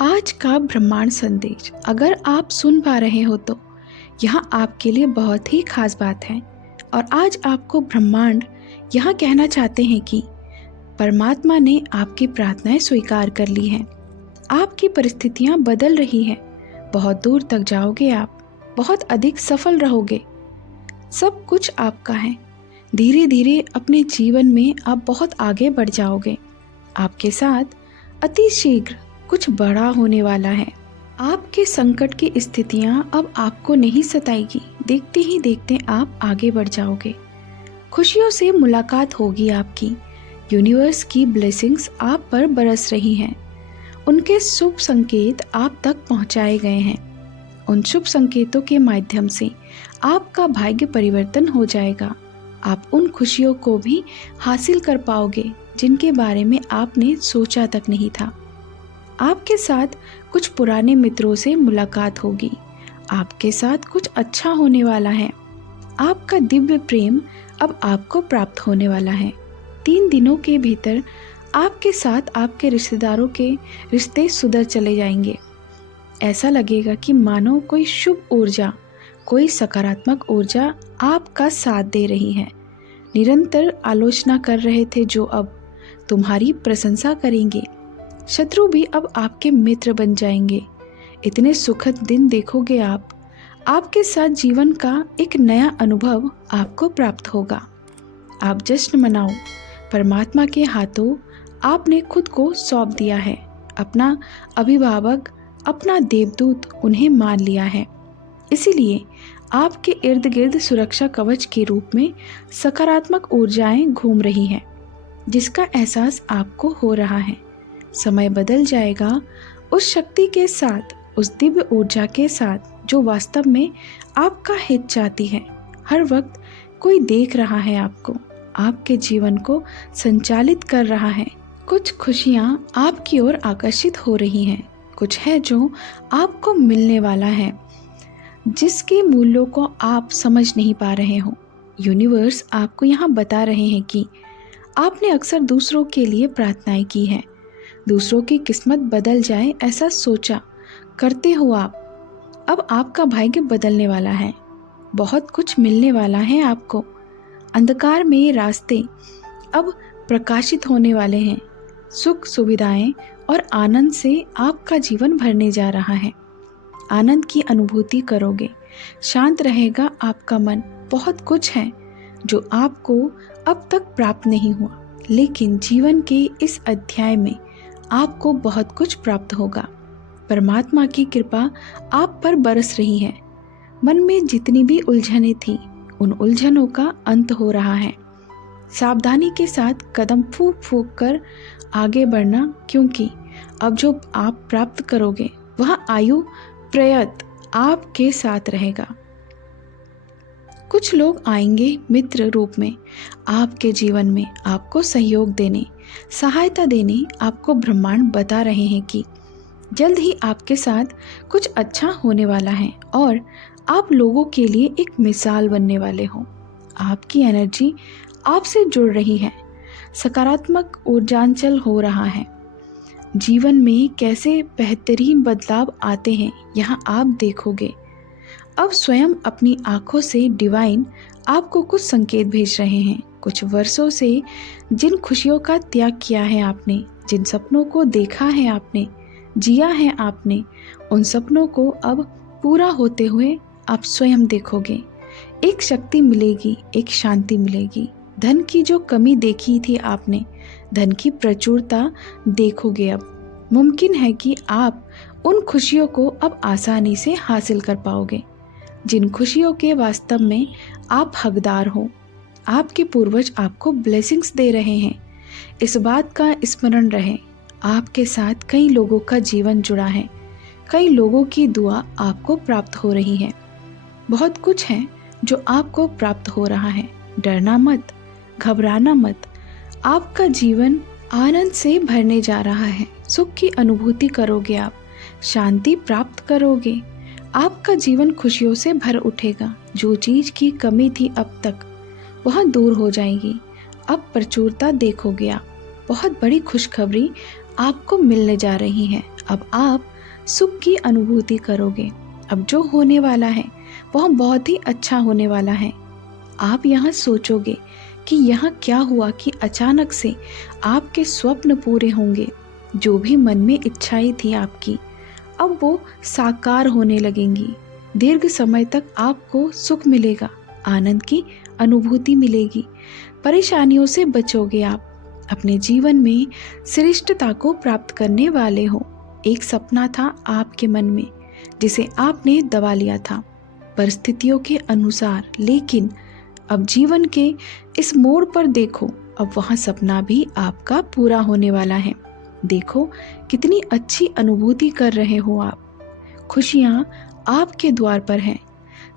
आज का ब्रह्मांड संदेश अगर आप सुन पा रहे हो तो यहाँ आपके लिए बहुत ही खास बात है। और आज आपको ब्रह्मांड यहाँ कहना चाहते हैं कि परमात्मा ने आपकी प्रार्थनाएं स्वीकार कर ली हैं। आपकी परिस्थितियाँ बदल रही हैं, बहुत दूर तक जाओगे आप, बहुत अधिक सफल रहोगे, सब कुछ आपका है। धीरे धीरे अपने जीवन में आप बहुत आगे बढ़ जाओगे। आपके साथ अति शीघ्र कुछ बड़ा होने वाला है। आपके संकट की स्थितियां अब आपको नहीं सताएगी, देखते ही देखते आप आगे बढ़ जाओगे। खुशियों से मुलाकात होगी आपकी। यूनिवर्स की ब्लेसिंग्स आप पर बरस रही हैं। उनके शुभ संकेत आप तक पहुंचाए गए हैं। उन शुभ संकेतों के माध्यम से आपका भाग्य परिवर्तन हो जाएगा। आप उन खुशियों को भी हासिल कर पाओगे जिनके बारे में आपने सोचा तक नहीं था। आपके साथ कुछ पुराने मित्रों से मुलाकात होगी। आपके साथ कुछ अच्छा होने वाला है। आपका दिव्य प्रेम अब आपको प्राप्त होने वाला है। 3 दिनों के भीतर आपके साथ आपके रिश्तेदारों के रिश्ते सुधर चले जाएंगे। ऐसा लगेगा कि मानो कोई शुभ ऊर्जा, कोई सकारात्मक ऊर्जा आपका साथ दे रही है। निरंतर आलोचना कर रहे थे जो अब तुम्हारी प्रशंसा करेंगे। शत्रु भी अब आपके मित्र बन जाएंगे। इतने सुखद दिन देखोगे आप। आपके साथ जीवन का एक नया अनुभव आपको प्राप्त होगा। आप जश्न मनाओ। परमात्मा के हाथों आपने खुद को सौंप दिया है। अपना अभिभावक, अपना देवदूत उन्हें मान लिया है। इसीलिए आपके इर्द गिर्द सुरक्षा कवच के रूप में सकारात्मक ऊर्जाएं घूम रही हैं, जिसका एहसास आपको हो रहा है। समय बदल जाएगा उस शक्ति के साथ, उस दिव्य ऊर्जा के साथ जो वास्तव में आपका हित चाहती है। हर वक्त कोई देख रहा है आपको, आपके जीवन को संचालित कर रहा है। कुछ खुशियाँ आपकी ओर आकर्षित हो रही हैं, कुछ है जो आपको मिलने वाला है, जिसके मूल्यों को आप समझ नहीं पा रहे हो। यूनिवर्स आपको यहाँ बता रहे हैं कि आपने अक्सर दूसरों के लिए प्रार्थनाएं की हैं। दूसरों की किस्मत बदल जाए ऐसा सोचा करते हो आप। अब आपका भाग्य बदलने वाला है। बहुत कुछ मिलने वाला है आपको। अंधकार में रास्ते अब प्रकाशित होने वाले हैं। सुख, सुविधाएं और आनंद से आपका जीवन भरने जा रहा है। आनंद की अनुभूति करोगे। शांत रहेगा आपका मन। बहुत कुछ है जो आपको अब तक प्राप्त नहीं हुआ, लेकिन जीवन के इस अध्याय में आपको बहुत कुछ प्राप्त होगा। परमात्मा की कृपा आप पर बरस रही है। मन में जितनी भी उलझनें थी, उन उलझनों का अंत हो रहा है। सावधानी के साथ कदम फूंक फूंक कर आगे बढ़ना, क्योंकि अब जो आप प्राप्त करोगे वह आयु प्रयत आपके साथ रहेगा। कुछ लोग आएंगे मित्र रूप में आपके जीवन में, आपको सहयोग देने, सहायता देने। आपको ब्रह्मांड बता रहे हैं कि जल्द ही आपके साथ कुछ अच्छा होने वाला है और आप लोगों के लिए एक मिसाल बनने वाले हो। आपकी एनर्जी आपसे जुड़ रही है। सकारात्मक ऊर्जांचल हो रहा है। जीवन में कैसे बेहतरीन बदलाव आते हैं यहाँ आप देखोगे। अब स्वयं अपनी आंखों से डिवाइन आपको कुछ संकेत भेज रहे हैं। कुछ वर्षों से जिन खुशियों का त्याग किया है आपने, जिन सपनों को देखा है आपने, जिया है आपने, उन सपनों को अब पूरा होते हुए आप स्वयं देखोगे। एक शक्ति मिलेगी, एक शांति मिलेगी। धन की जो कमी देखी थी आपने, धन की प्रचुरता देखोगे। अब मुमकिन है कि आप उन खुशियों को अब आसानी से हासिल कर पाओगे, जिन खुशियों के वास्तव में आप हकदार हो। आपके पूर्वज आपको ब्लेसिंग्स दे रहे हैं। इस बात का स्मरण रहे, आपके साथ कई लोगों का जीवन जुड़ा है। कई लोगों की दुआ आपको प्राप्त हो रही है। बहुत कुछ है जो आपको प्राप्त हो रहा है। डरना मत, घबराना मत। आपका जीवन आनंद से भरने जा रहा है। सुख की अनुभूति करोगे आप, शांति प्राप्त करोगे। आपका जीवन खुशियों से भर उठेगा। जो चीज की कमी थी अब तक, वह दूर हो जाएगी। अब प्रचुरता देखोगे आप। बहुत बड़ी खुशखबरी आपको मिलने जा रही है। अब आप सुख की अनुभूति करोगे। अब जो होने वाला है वह बहुत ही अच्छा होने वाला है। आप यहाँ सोचोगे कि यहाँ क्या हुआ कि अचानक से आपके स्वप्न पूरे होंगे। जो भी मन में इच्छाएं थी आपकी, अब वो साकार होने लगेंगी। दीर्घ समय तक आपको सुख मिलेगा, आनंद की अनुभूति मिलेगी। परेशानियों से बचोगे आप। अपने जीवन में श्रेष्ठता को प्राप्त करने वाले हो। एक सपना था आपके मन में जिसे आपने दबा लिया था परिस्थितियों के अनुसार, लेकिन अब जीवन के इस मोड़ पर देखो, अब वह सपना भी आपका पूरा होने वाला है। देखो कितनी अच्छी अनुभूति कर रहे हो आप। खुशियाँ आपके द्वार पर हैं।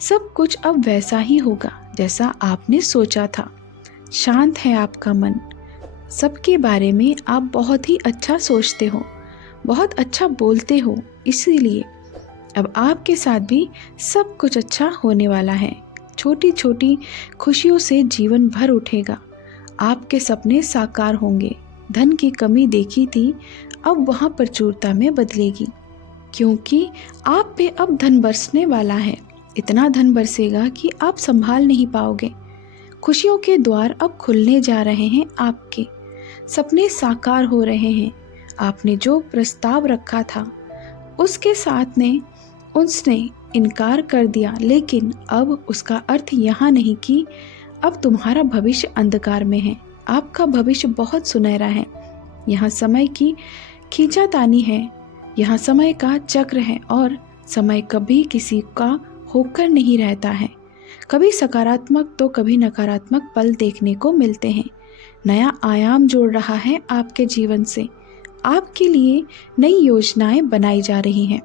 सब कुछ अब वैसा ही होगा जैसा आपने सोचा था। शांत है आपका मन। सबके बारे में आप बहुत ही अच्छा सोचते हो, बहुत अच्छा बोलते हो। इसीलिए अब आपके साथ भी सब कुछ अच्छा होने वाला है। छोटी छोटी खुशियों से जीवन भर उठेगा। आपके सपने साकार होंगे। धन की कमी देखी थी, अब वहाँ प्रचुरता में बदलेगी, क्योंकि आप पे अब धन बरसने वाला है। इतना धन बरसेगा कि आप संभाल नहीं पाओगे। खुशियों के द्वार अब खुलने जा रहे हैं। आपके सपने साकार हो रहे हैं। आपने जो प्रस्ताव रखा था उसके साथ उसने इनकार कर दिया, लेकिन अब उसका अर्थ यहाँ नहीं कि अब तुम्हारा भविष्य अंधकार में है। आपका भविष्य बहुत सुनहरा है। यहाँ समय की खींचातानी है, यहाँ समय का चक्र है और समय कभी किसी का होकर नहीं रहता है। कभी सकारात्मक तो कभी नकारात्मक पल देखने को मिलते हैं। नया आयाम जोड़ रहा है आपके जीवन से। आपके लिए नई योजनाएं बनाई जा रही हैं।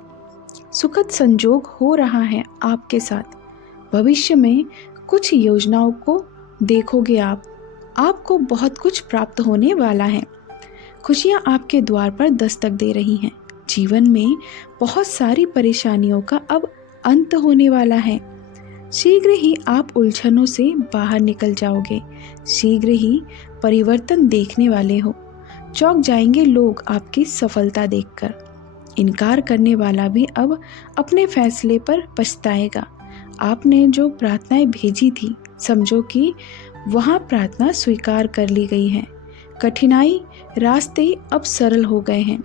सुखद संजोग हो रहा है आपके साथ। भविष्य में कुछ योजनाओं को देखोगे आप। आपको बहुत कुछ प्राप्त होने वाला है। खुशियाँ आपके द्वार पर दस्तक दे रही हैं। जीवन में बहुत सारी परेशानियों का अब अंत होने वाला है। शीघ्र ही आप उलझनों से बाहर निकल जाओगे। शीघ्र ही परिवर्तन देखने वाले हो। चौंक जाएंगे लोग आपकी सफलता देखकर। इनकार करने वाला भी अब अपने फैसले पर पछताएगा। आपने जो प्रार्थनाएं भेजी थी, समझो कि वहाँ प्रार्थना स्वीकार कर ली गई है। कठिनाई रास्ते अब सरल हो गए हैं।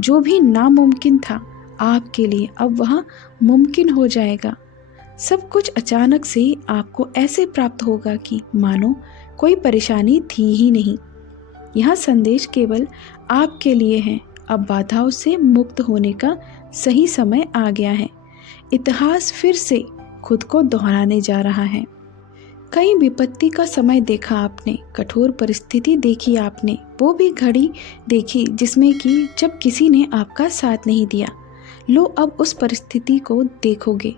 जो भी नामुमकिन था आपके लिए, अब वहाँ मुमकिन हो जाएगा। सब कुछ अचानक से आपको ऐसे प्राप्त होगा कि मानो कोई परेशानी थी ही नहीं। यह संदेश केवल आपके लिए है। अब बाधाओं से मुक्त होने का सही समय आ गया है। इतिहास फिर से खुद को दोहराने जा रहा है। कई विपत्ति का समय देखा आपने, कठोर परिस्थिति देखी आपने, वो भी घड़ी देखी जिसमें कि जब किसी ने आपका साथ नहीं दिया। लो अब उस परिस्थिति को देखोगे।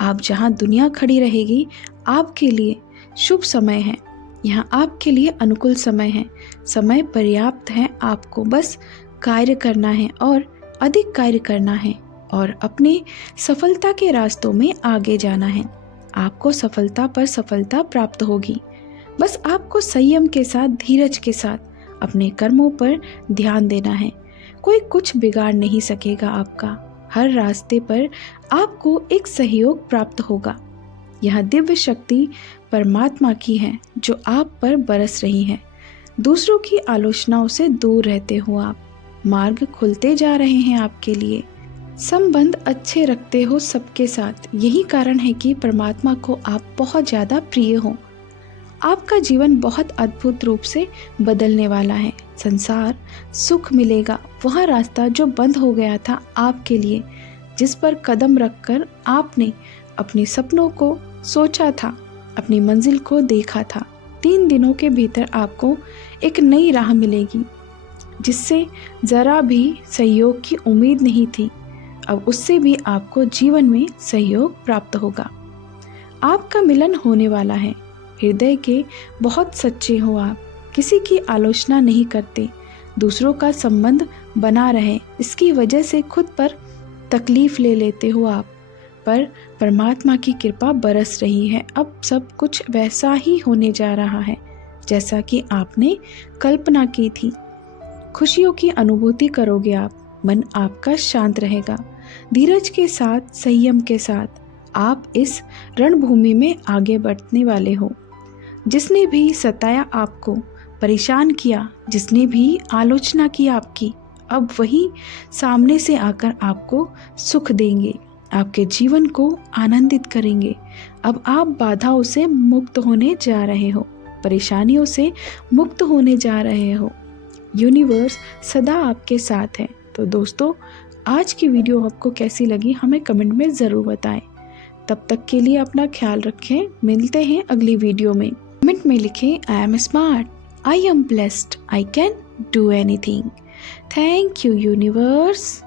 आप जहाँ दुनिया खड़ी रहेगी, आपके लिए शुभ समय है। यहाँ आपके लिए अनुकूल समय है। समय पर्याप्त है। आपको बस कार्य करना है और अधिक कार्य करना है और अपने सफलता के रास्तों में आगे जाना है। आपको सफलता पर सफलता प्राप्त होगी। बस आपको संयम के साथ, धीरज के साथ अपने कर्मों पर ध्यान देना है। कोई कुछ बिगाड़ नहीं सकेगा आपका। हर रास्ते पर आपको एक सहयोग प्राप्त होगा। यह दिव्य शक्ति परमात्मा की है जो आप पर बरस रही है। दूसरों की आलोचनाओं से दूर रहते हो आप। मार्ग खुलते जा रहे हैं आपके लिए। संबंध अच्छे रखते हो सबके साथ। यही कारण है कि परमात्मा को आप बहुत ज़्यादा प्रिय हो। आपका जीवन बहुत अद्भुत रूप से बदलने वाला है। संसार सुख मिलेगा। वह रास्ता जो बंद हो गया था आपके लिए, जिस पर कदम रखकर आपने अपने सपनों को सोचा था, अपनी मंजिल को देखा था, 3 दिनों के भीतर आपको एक नई राह मिलेगी जिससे ज़रा भी सहयोग की उम्मीद नहीं थी। अब उससे भी आपको जीवन में सहयोग प्राप्त होगा। आपका मिलन होने वाला है। हृदय के बहुत सच्चे हो आप। किसी की आलोचना नहीं करते। दूसरों का संबंध बना रहे, इसकी वजह से खुद पर तकलीफ ले लेते हो आप। पर परमात्मा की कृपा बरस रही है। अब सब कुछ वैसा ही होने जा रहा है जैसा कि आपने कल्पना की थी। खुशियों की अनुभूति करोगे आप। मन आपका शांत रहेगा। धीरज के साथ, संयम के साथ आप इस रणभूमि में आगे बढ़ने वाले हो। जिसने भी सताया आपको, परेशान किया, जिसने भी आलोचना की आपकी, अब वही सामने से आकर आपको सुख देंगे, आपके जीवन को आनंदित करेंगे। अब आप बाधाओं से मुक्त होने जा रहे हो, परेशानियों से मुक्त होने जा रहे हो। यूनिवर्स सदा आपके साथ है। तो दोस्तों, आज की वीडियो आपको कैसी लगी हमें कमेंट में ज़रूर बताएं। तब तक के लिए अपना ख्याल रखें। मिलते हैं अगली वीडियो में। कमेंट में लिखें, I am smart, I am blessed, I can do anything. Thank you universe.